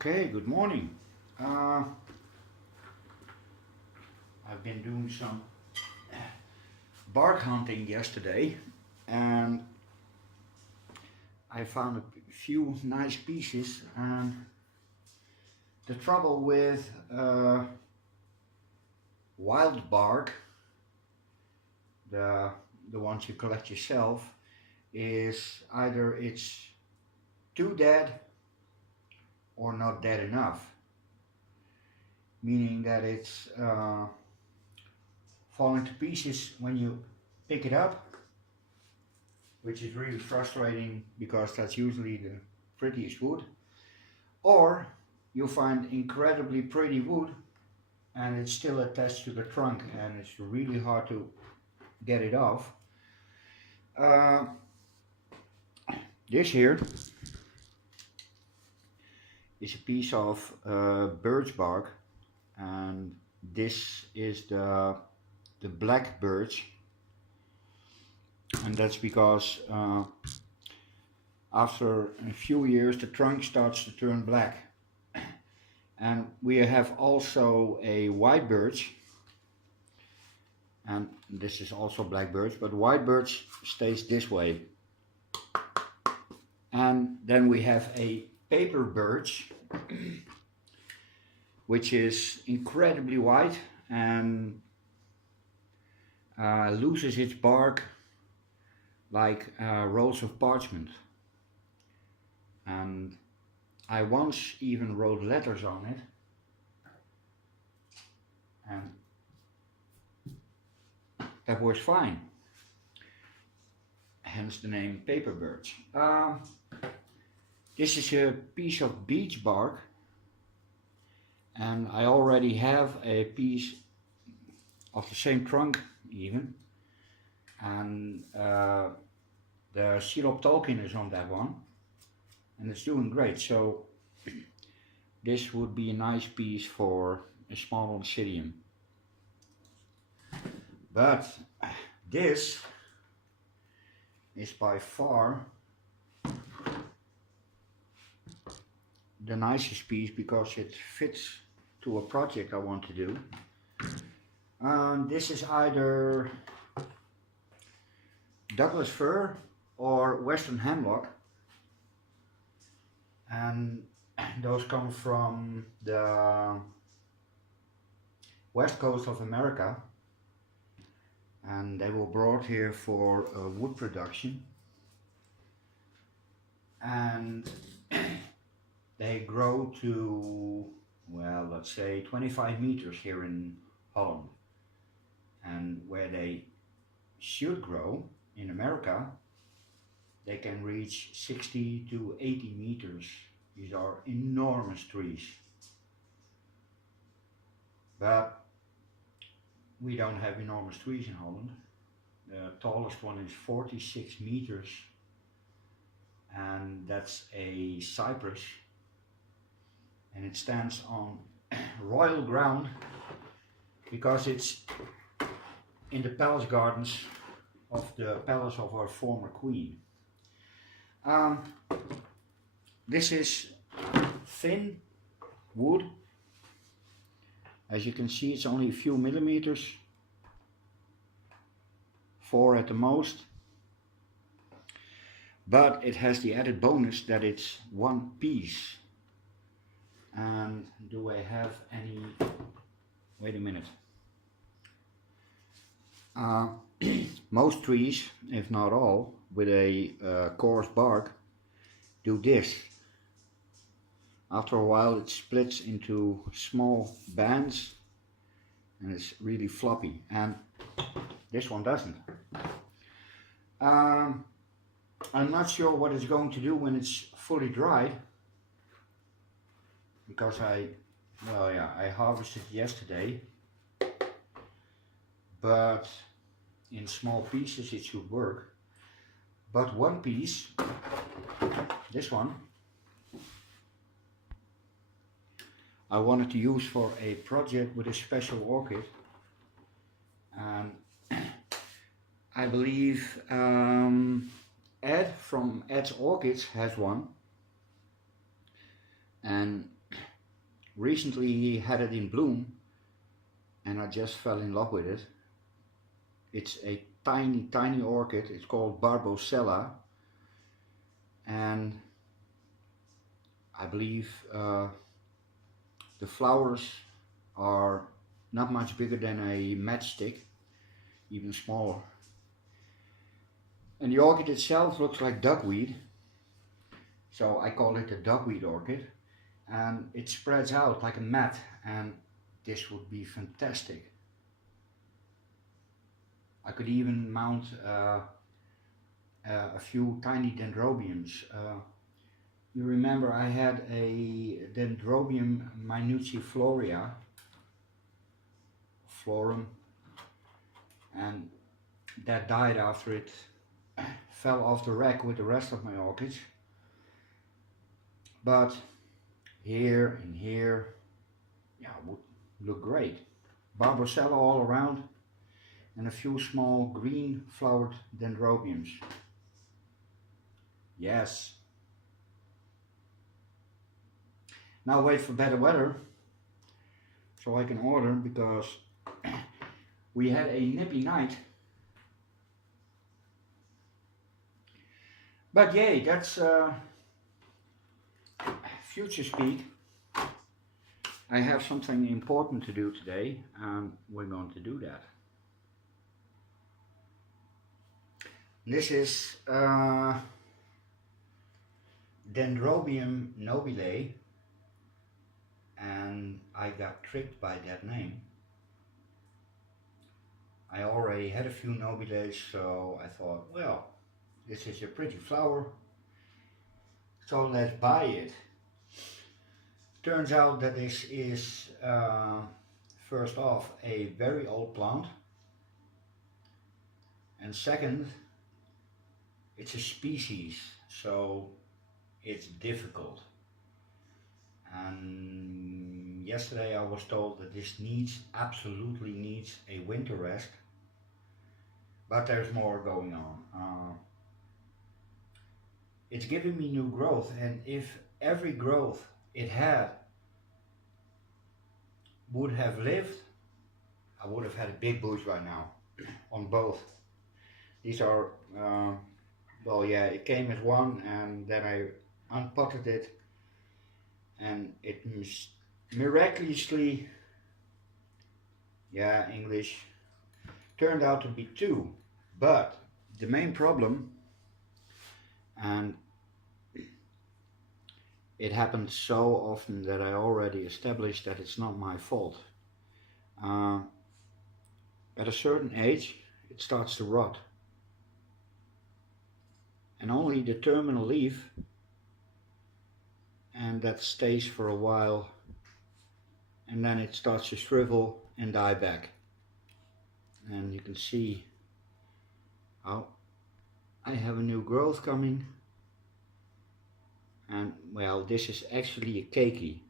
Okay, good morning. I've been doing some bark hunting yesterday and I found a few nice pieces. And the trouble with wild bark, the, the ones you collect yourself, is either it's too dead or not dead enough, meaning that it's falling to pieces when you pick it up, which is really frustrating because that's usually the prettiest wood. Or you find incredibly pretty wood and it's still attached to the trunk and it's really hard to get it off. This here is a piece of birch bark, and this is the black birch, and that's because after a few years the trunk starts to turn black. And we have also a white birch, and this is also black birch, but white birch stays this way. And then we have a paper birch, which is incredibly white and loses its bark like rolls of parchment. And I once even wrote letters on it, and that works fine, hence the name paper birch. This is a piece of beech bark, and I already have a piece of the same trunk even, and the syrup Tolkien is on that one, and it's doing great. So this would be a nice piece for a small obsidian. But this is by far the nicest piece because it fits to a project I want to do. This is either Douglas fir or western hemlock, and those come from the west coast of America, and they were brought here for wood production, and they grow to, well, let's say 25 meters here in Holland. And where they should grow in America, they can reach 60 to 80 meters. These are enormous trees. But we don't have enormous trees in Holland. The tallest one is 46 meters, and that's a cypress, and it stands on royal ground because it's in the palace gardens of the palace of our former queen. This is thin wood. As you can see, it's only a few millimeters, 4 at the most, but it has the added bonus that it's one piece. And do I have any, wait a minute. Most trees, if not all, with a coarse bark do this. After a while it splits into small bands and it's really floppy, and this one doesn't. I'm not sure what it's going to do when it's fully dry, because I harvested yesterday, but in small pieces it should work. But one piece, this one, I wanted to use for a project with a special orchid, and I believe Ed from Ed's Orchids has one, and recently had it in bloom and I just fell in love with it. It's a tiny orchid. It's called Barbosella, and I believe the flowers are not much bigger than a matchstick, even smaller. And the orchid itself looks like duckweed, so I call it a duckweed orchid. And it spreads out like a mat, and this would be fantastic. I could even mount a few tiny dendrobiums. You remember I had a Dendrobium minutiflora, florum, and that died after it fell off the rack with the rest of my orchids. But here and here, yeah, would look great. Barbosella all around, and a few small green flowered dendrobiums. Yes. Now wait for better weather so I can order, because we had a nippy night. But yay, that's future speak. I have something important to do today, and we're going to do that. This is Dendrobium nobile, and I got tricked by that name. I already had a few nobiles, so I thought, well, this is a pretty flower, so let's buy it. Turns out that this is, first off, a very old plant, and second, it's a species, so it's difficult. And yesterday I was told that this absolutely needs a winter rest, but there's more going on. It's giving me new growth, and if every growth it had would have lived, I would have had a big bush right now on both. These are, well, yeah, it came as one, and then I unpotted it, and it miraculously, yeah, English, turned out to be two. But the main problem, and it happens so often that I already established that it's not my fault. At a certain age, it starts to rot, and only the terminal leaf, and that stays for a while, and then it starts to shrivel and die back. And you can see how I have a new growth coming, and well, this is actually a keiki.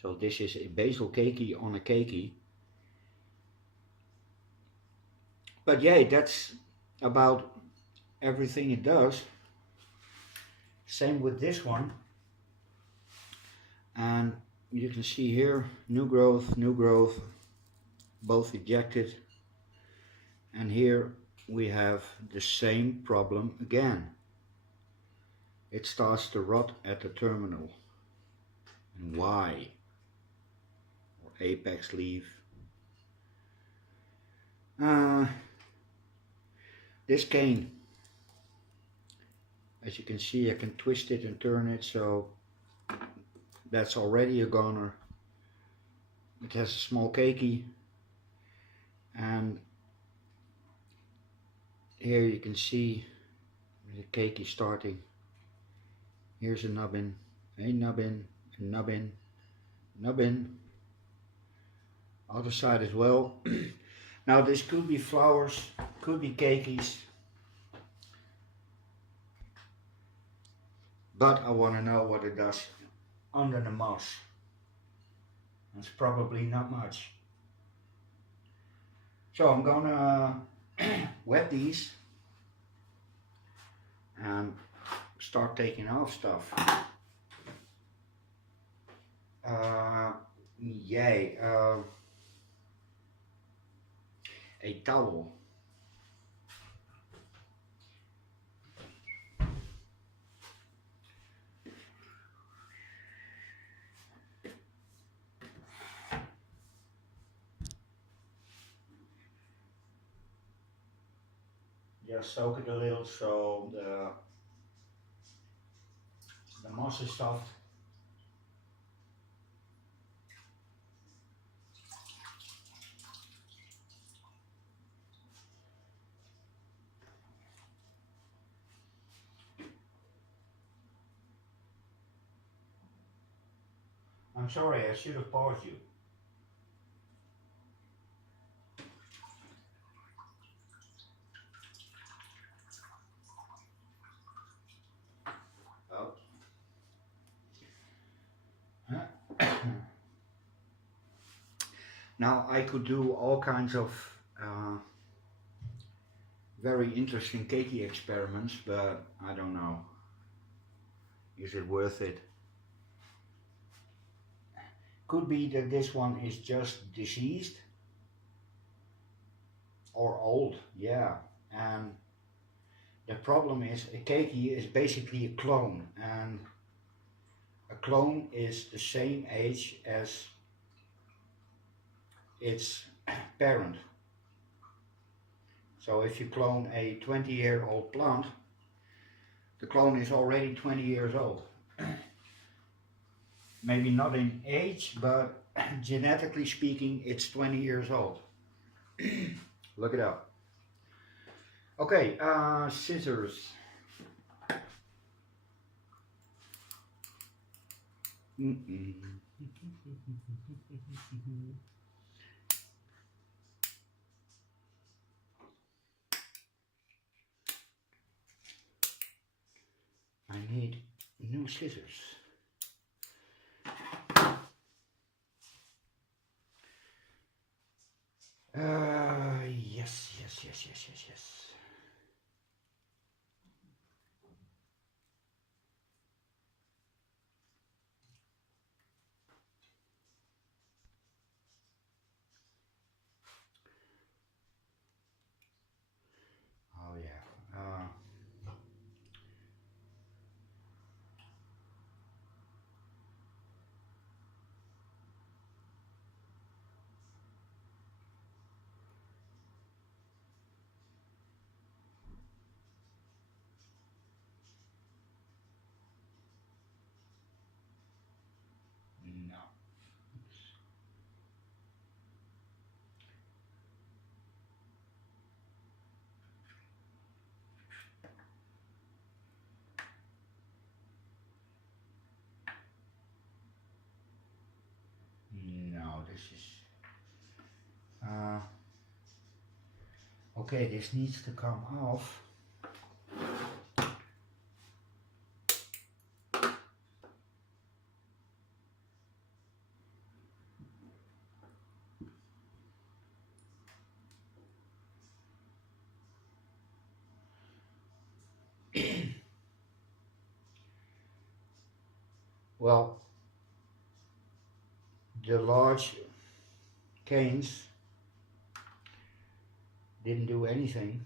So this is a basil keiki on a keiki. But yeah, that's about everything it does. Same with this one. And you can see here, new growth, both ejected. And here we have the same problem again. It starts to rot at the terminal. And why? Or apex leaf. This cane, as you can see, I can twist it and turn it, so that's already a goner. It has a small keiki, and here you can see the keiki starting. Here's a nubbin, a nubbin, a nubbin, nubbin. Other side as well. Now this could be flowers, could be keikis, but I want to know what it does under the moss. It's probably not much. So I'm gonna wet these and start taking off stuff. yay, a towel. Just soak it a little so the moss is soft. I'm sorry, I should have paused you. Oh. Now I could do all kinds of very interesting cakey experiments, but I don't know. Is it worth it? Could be that this one is just diseased or old, yeah. And the problem is a keiki is basically a clone, and a clone is the same age as its parent. So if you clone a 20-year-old plant, the clone is already 20 years old. Maybe not in age, but genetically speaking, it's 20 years old. Look it up. Okay, scissors. I need new scissors. Yes. Oh yeah. No. No, this is... okay, this needs to come off. Well, the large canes didn't do anything.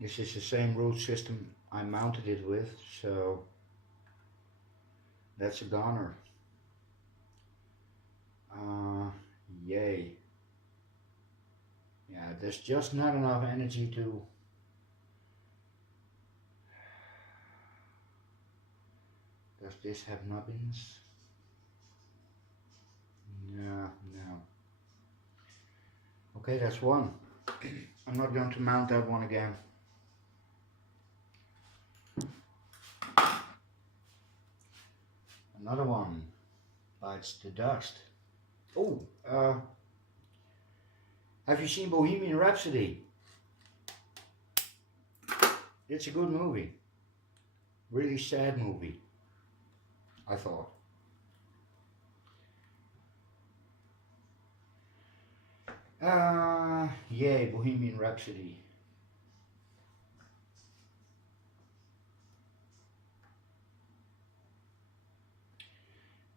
This is the same root system I mounted it with, so that's a goner. Yay. Yeah, there's just not enough energy to... Does this have nubbins? No. Okay, that's one. I'm not going to mount that one again. Another one bites the dust. Oh, have you seen Bohemian Rhapsody? It's a good movie. Really sad movie, I thought. Yay, Bohemian Rhapsody.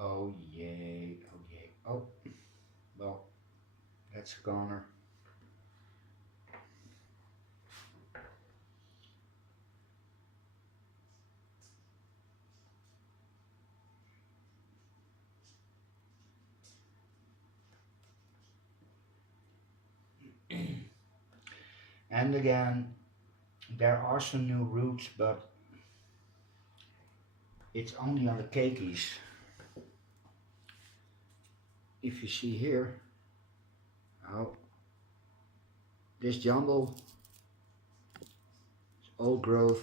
Oh yay, oh yay. Oh, well, that's a goner. And again, there are some new roots, but it's only on the keikis. If you see here, oh, this jumbo is old growth,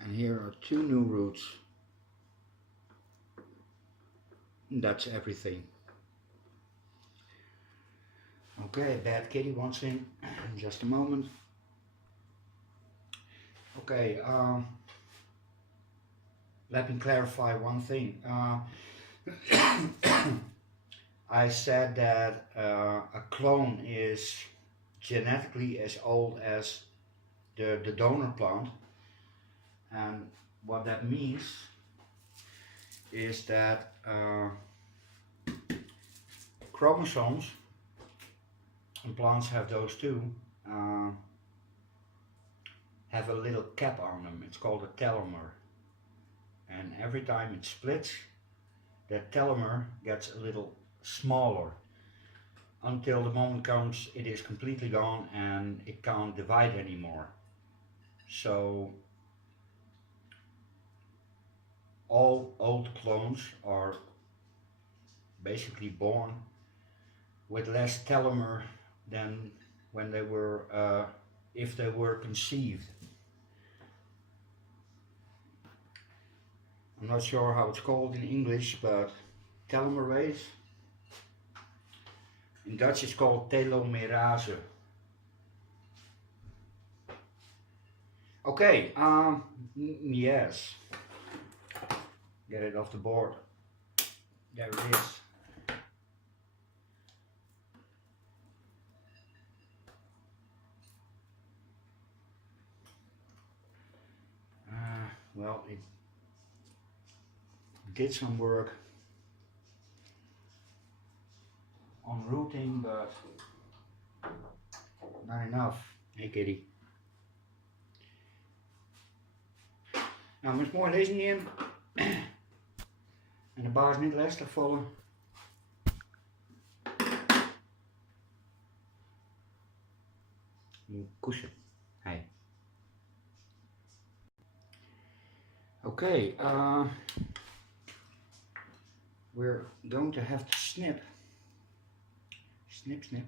and here are two new roots. And that's everything. Okay, bad kitty wants in just a moment. Okay, let me clarify one thing. I said that a clone is genetically as old as the donor plant, and what that means is that chromosomes, and plants have those too, have a little cap on them. It's called a telomere, and every time it splits, that telomere gets a little smaller until the moment comes it is completely gone and it can't divide anymore. So all old clones are basically born with less telomere than when they were, if they were conceived. I'm not sure how it's called in English, but telomerase. In Dutch it's called telomerase. Okay, yes. Get it off the board. There it is. Well, it did some work on rooting, but not enough. Hey kitty. Nou, met mooi lezen niet in. En de baas niet lastig vallen. Kussen. Hey. Okay, we're going to have to snip. Snip, snip.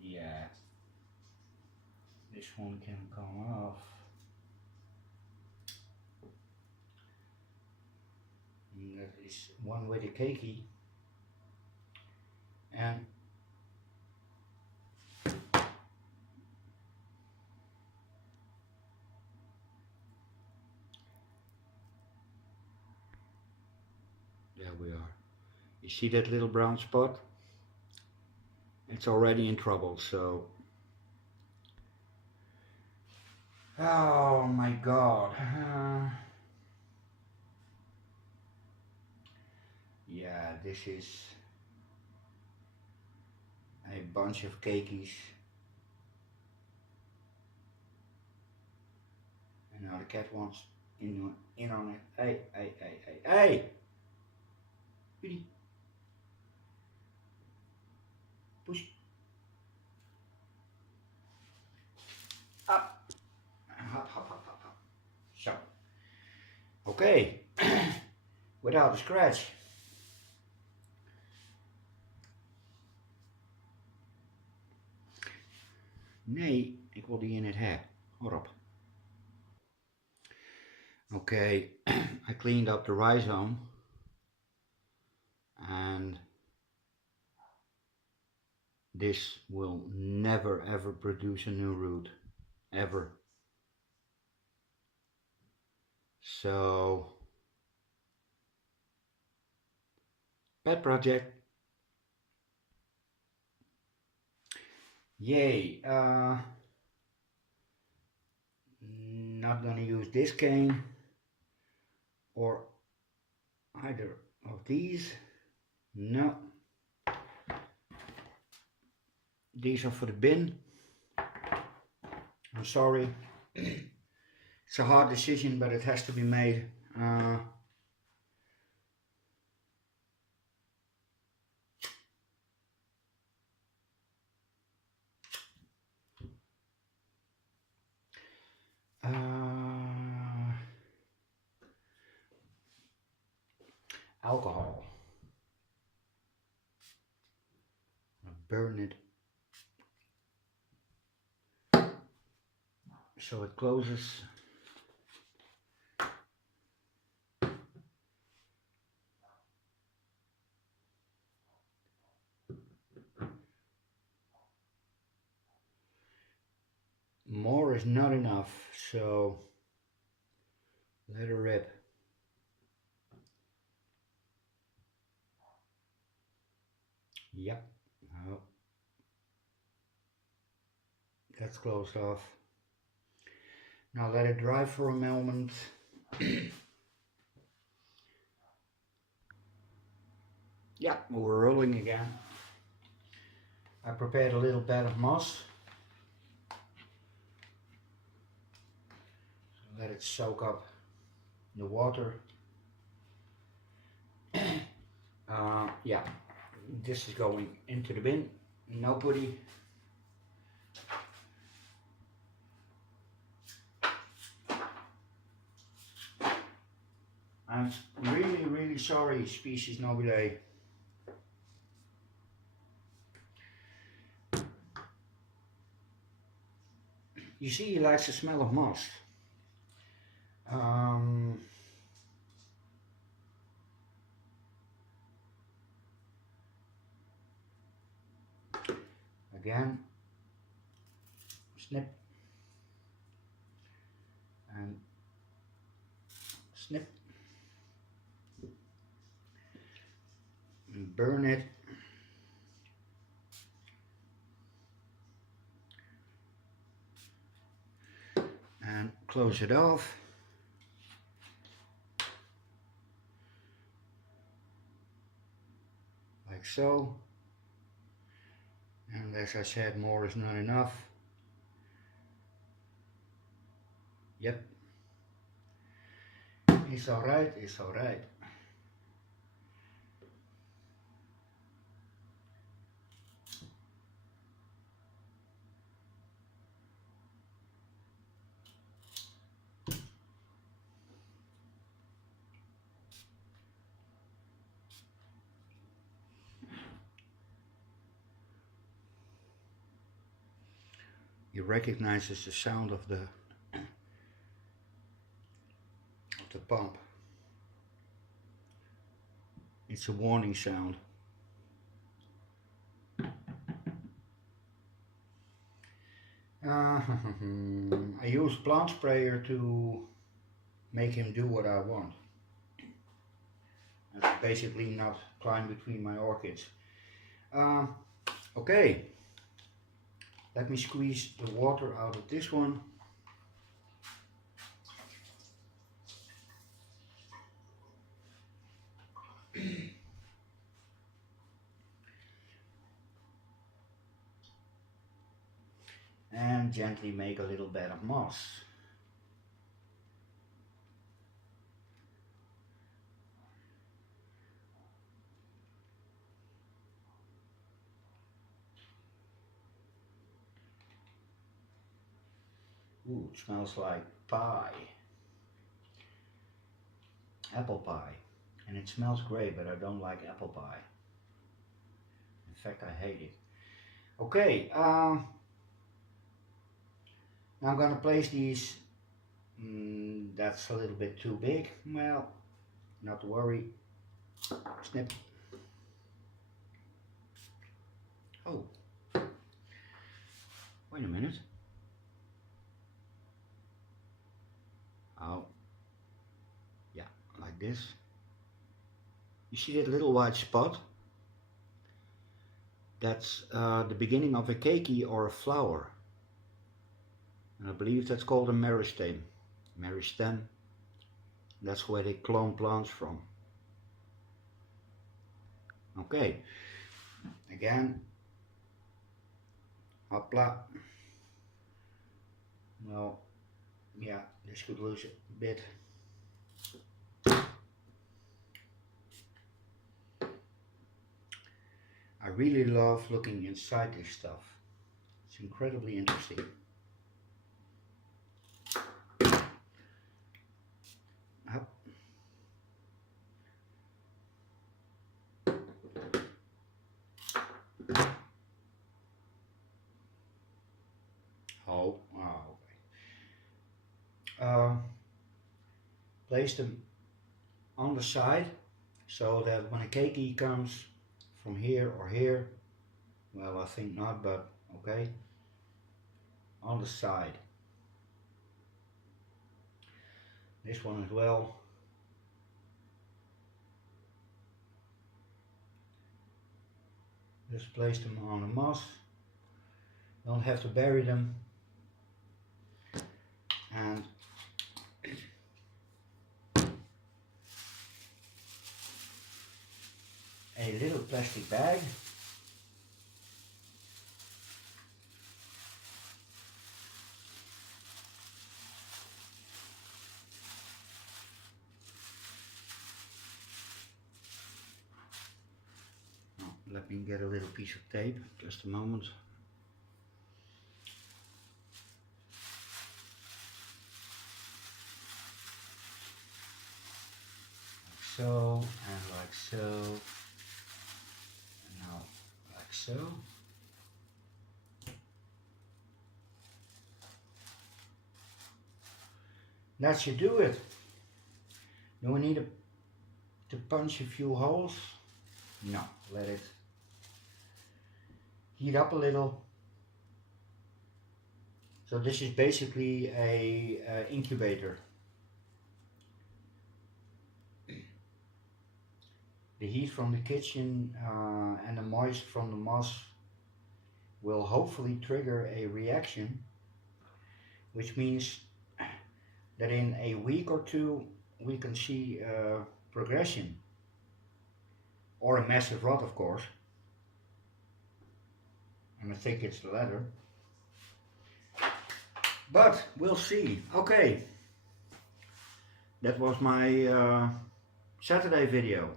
Yeah. This one can come off. And that is one with a keiki. And there we are. You see that little brown spot? It's already in trouble, so. Oh my god. Yeah, this is a bunch of keikis. And now the cat wants in on it. Hey, hey, hey, hey, hey! Goody. Push. Up. Hop, hop, hop, hop, hop. So. Okay. Without a scratch. Nee, ik wil die in het hek. Hoor op. Okay, I cleaned up the rhizome and this will never ever produce a new root, ever. So, pet project. Yay. Not gonna use this cane or either of these. No. These are for the bin. I'm sorry. It's a hard decision, but it has to be made. Alcohol. Burn it so it closes. More is not enough, so let it rip. Yep. Oh. That's closed off. Now let it dry for a moment. Yeah, we're rolling again. I prepared a little bed of moss. Let it soak up the water. Yeah, this is going into the bin. Nobody. I'm really sorry, species nobile. You see, he likes the smell of moss. Again, snip and snip, and burn it. And close it off. Like so. And as I said, more is not enough. Yep. It's alright, it's alright. He recognizes the sound of the pump. It's a warning sound. I use plant sprayer to make him do what I want. And basically not climb between my orchids. Okay, let me squeeze the water out of this one. And gently make a little bed of moss. Ooh, it smells like pie. Apple pie. And it smells great, but I don't like apple pie. In fact, I hate it. Okay, now I'm gonna place these. That's a little bit too big. Well, not to worry. Snip. Oh, wait a minute. Oh, yeah, like this. You see that little white spot? That's the beginning of a keiki or a flower. And I believe that's called a meristem. Meristem. That's where they clone plants from. Okay. Again. Hopla. Well, yeah, this could lose a bit. I really love looking inside this stuff. It's incredibly interesting. Up. Oh, okay. Place them on the side so that when a keiki comes from here or here, well, I think not, but okay, on the side. This one as well. Just place them on the moss. Don't have to bury them. And a little plastic bag. Let me get a little piece of tape, just a moment. Like so, and like so, and now like so. That should do it. Do we need to punch a few holes? No, let it heat up a little. So this is basically a incubator. The heat from the kitchen and the moist from the moss will hopefully trigger a reaction, which means that in a week or two we can see progression, or a massive rot, of course, and I think it's the latter, but we'll see. Okay, that was my Saturday video.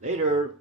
Later.